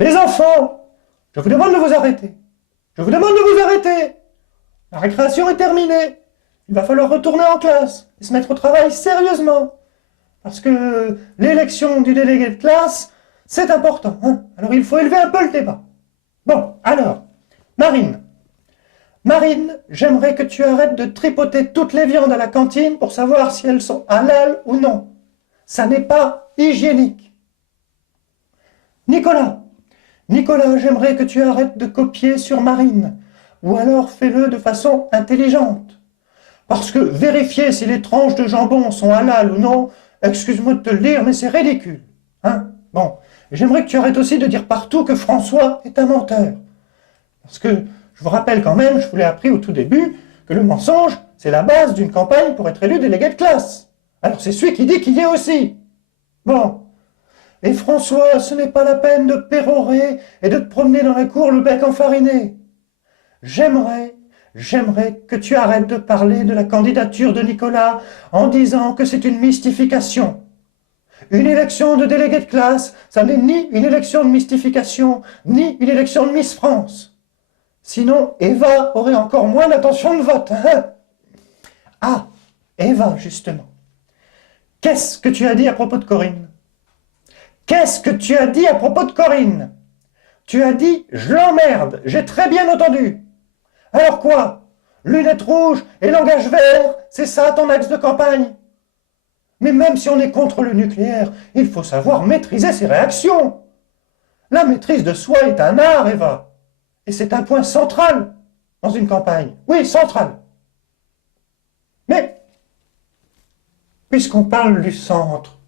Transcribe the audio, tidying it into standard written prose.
Les enfants, je vous demande de vous arrêter. Je vous demande de vous arrêter. La récréation est terminée. Il va falloir retourner en classe et se mettre au travail sérieusement. Parce que l'élection du délégué de classe, c'est important, hein. Alors il faut élever un peu le débat. Bon, alors, Marine. Marine, j'aimerais que tu arrêtes de tripoter toutes les viandes à la cantine pour savoir si elles sont halal ou non. Ça n'est pas hygiénique. Nicolas. Nicolas, j'aimerais que tu arrêtes de copier sur Marine. Ou alors fais-le de façon intelligente. Parce que vérifier si les tranches de jambon sont halal ou non, excuse-moi de te le dire, mais c'est ridicule. Hein? Bon, j'aimerais que tu arrêtes aussi de dire partout que François est un menteur. Parce que je vous rappelle quand même, je vous l'ai appris au tout début, que le mensonge, c'est la base d'une campagne pour être élu délégué de classe. Alors c'est celui qui dit qu'il y est aussi. Bon. Et François, ce n'est pas la peine de pérorer et de te promener dans la cour le bec enfariné. J'aimerais que tu arrêtes de parler de la candidature de Nicolas en disant que c'est une mystification. Une élection de délégué de classe, ça n'est ni une élection de mystification, ni une élection de Miss France. Sinon, Eva aurait encore moins d'intention de vote. Hein? Ah, Eva, justement. Qu'est-ce que tu as dit à propos de Corinne? Qu'est-ce que tu as dit à propos de Corinne? Tu as dit « je l'emmerde », j'ai très bien entendu. Alors quoi? Lunettes rouges et langage vert, c'est ça ton axe de campagne? Mais même si on est contre le nucléaire, il faut savoir maîtriser ses réactions. La maîtrise de soi est un art, Eva. Et c'est un point central dans une campagne. Oui, central. Mais, puisqu'on parle du centre,